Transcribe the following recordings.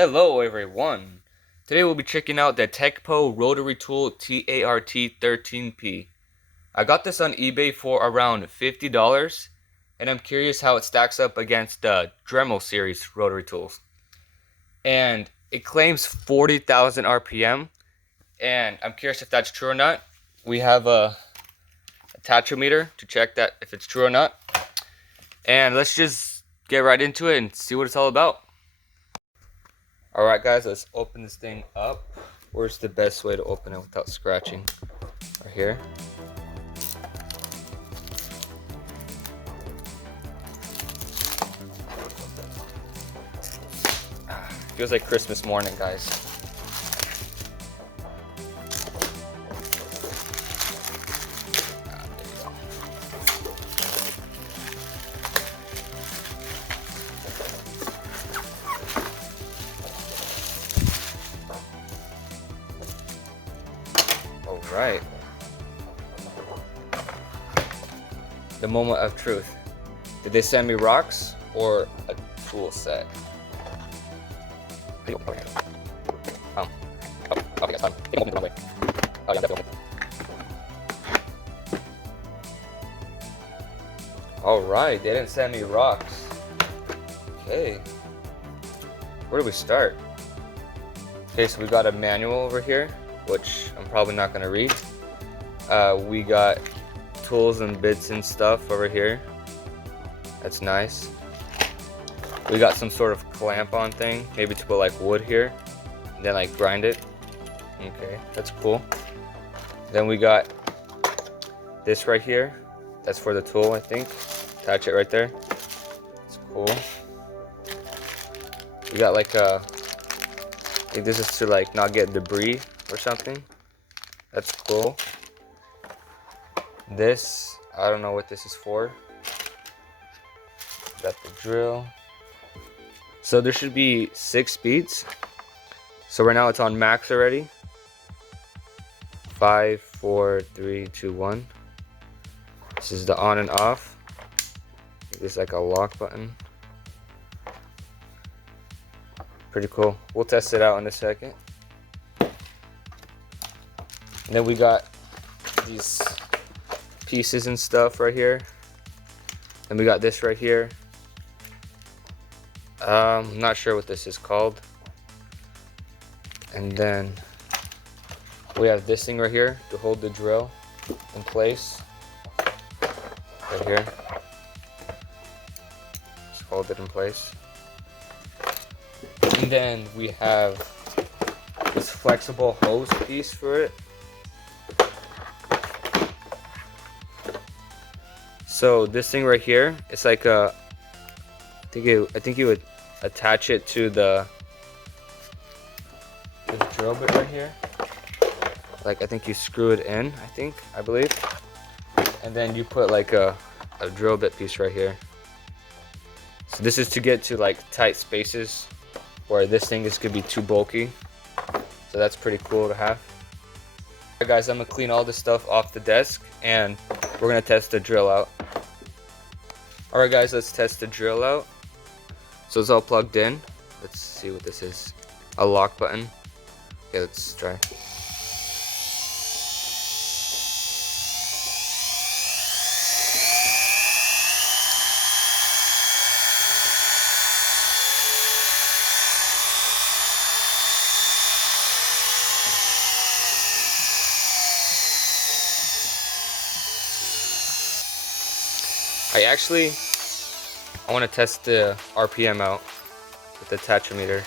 Hello everyone! Today we'll be checking out the TECCPO Rotary Tool TART13P. I got this on eBay for around $50 and I'm curious how it stacks up against the Dremel series rotary tools. And it claims 40,000 RPM and I'm curious if that's true or not. We have a attachment to check that if it's true or not. And let's just get right into it and see what it's all about. Alright guys, let's open this thing up. Where's the best way to open it without scratching? Right here. Feels like Christmas morning, guys. Alright. The moment of truth. Did they send me rocks or a tool set? Alright, they didn't send me rocks. Okay. Where do we start? Okay, so we got a manual over here, which I'm probably not going to read. We got tools and bits and stuff over here. That's nice. We got some sort of clamp on thing, maybe to put like wood here, and then like grind it. Okay, that's cool. Then we got this right here. That's for the tool, I think. Attach it right there. It's cool. We got like a, I think this is to like not get debris or something. That's cool. This, I don't know what this is for. Got the drill. So there should be 6 speeds. So right now it's on max already. 5, 4, 3, 2, 1. This is the on and off. This is like a lock button. Pretty cool. We'll test it out in a second. And then we got these pieces and stuff right here. And we got this right here. I'm not sure what this is called. And then we have this thing right here to hold the drill in place. Right here. Just hold it in place. And then we have this flexible hose piece for it. So this thing right here, it's like a, I think you would attach it to this drill bit right here. Like I think you screw it in, I believe. And then you put like a drill bit piece right here. So this is to get to like tight spaces where this thing is gonna be too bulky. So that's pretty cool to have. Alright guys, I'm gonna clean all this stuff off the desk and we're gonna test the drill out. Alright guys, let's test the drill out. So it's all plugged in. Let's see what this is. A lock button. Okay, let's try. I want to test the RPM out with the attachment.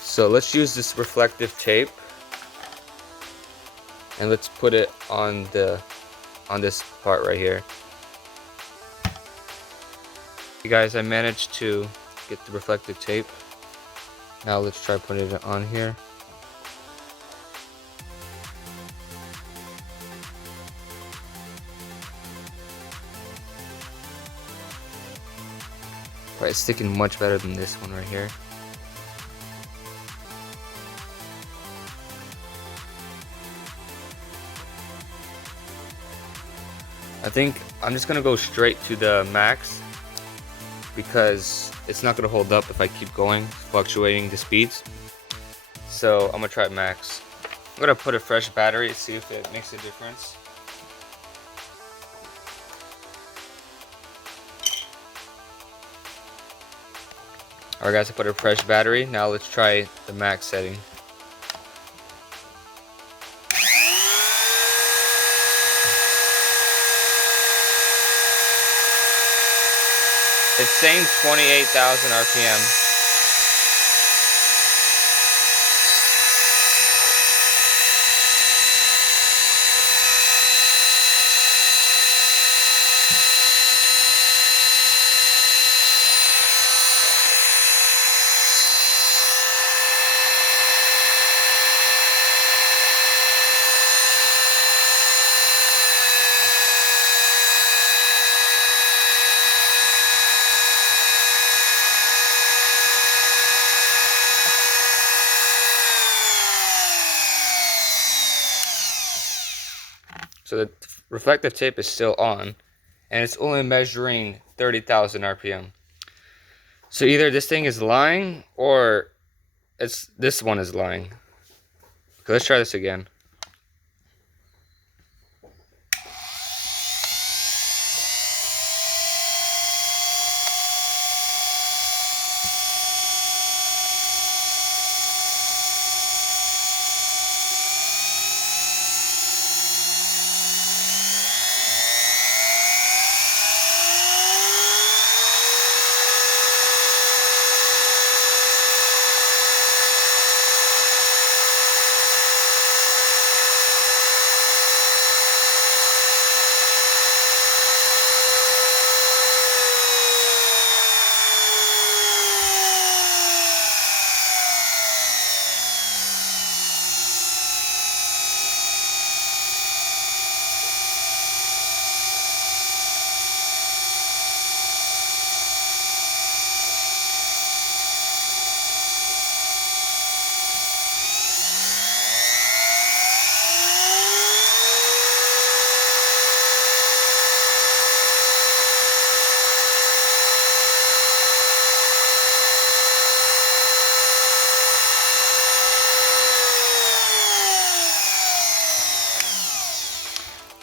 So let's use this reflective tape and let's put it on this part right here. Okay guys, I managed to get the reflective tape. Now let's try putting it on here. Right, it's sticking much better than this one right here. I think I'm just gonna go straight to the max because it's not gonna hold up if I keep going, fluctuating the speeds. So I'm gonna try max. I'm gonna put a fresh battery, see if it makes a difference. Alright guys, I put a fresh battery. Now let's try the max setting. It's saying 28,000 RPM. So the reflective tape is still on, and it's only measuring 30,000 RPM. So either this thing is lying, or this one is lying. Okay, let's try this again.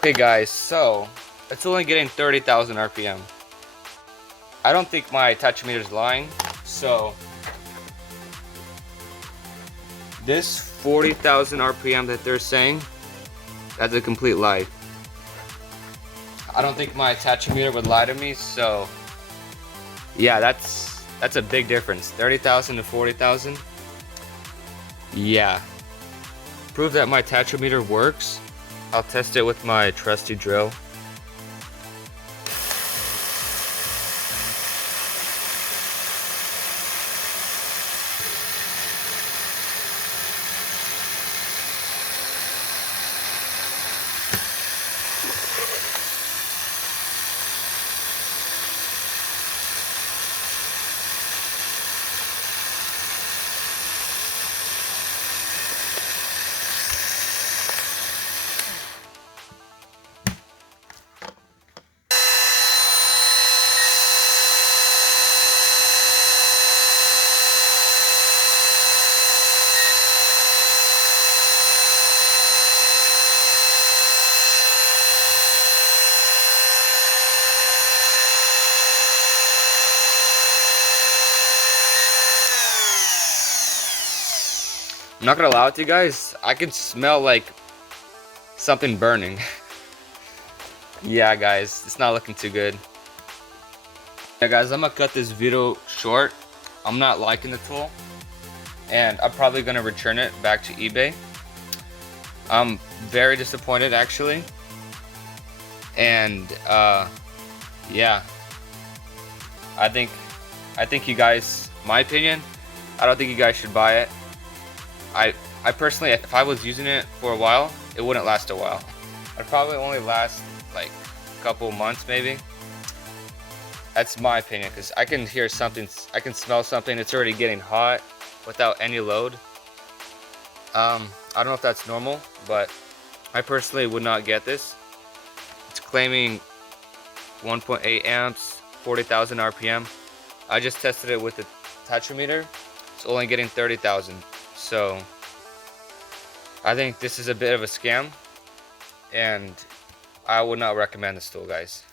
Okay guys, so it's only getting 30,000 RPM. I don't think my attachment is lying, so this 40,000 RPM that they're saying, that's a complete lie. I don't think my attachment would lie to me, so yeah, that's a big difference. 30,000 to 40,000. Yeah. Prove that my attachment works. I'll test it with my trusty drill. I'm not gonna lie with you guys, I can smell like something burning. Yeah guys, it's not looking too good. Yeah guys, I'm gonna cut this video short. I'm not liking the tool, and I'm probably gonna return it back to eBay. I'm very disappointed actually, and yeah, I think you guys, my opinion, I don't think you guys should buy it. I personally, if I was using it for a while, it wouldn't last a while. It'd probably only last like a couple months maybe. That's my opinion, because I can hear something, I can smell something, it's already getting hot without any load. I don't know if that's normal, but I personally would not get this. It's claiming 1.8 amps, 40,000 RPM. I just tested it with the tetrometer. It's only getting 30,000. So I think this is a bit of a scam, and I would not recommend this tool, guys.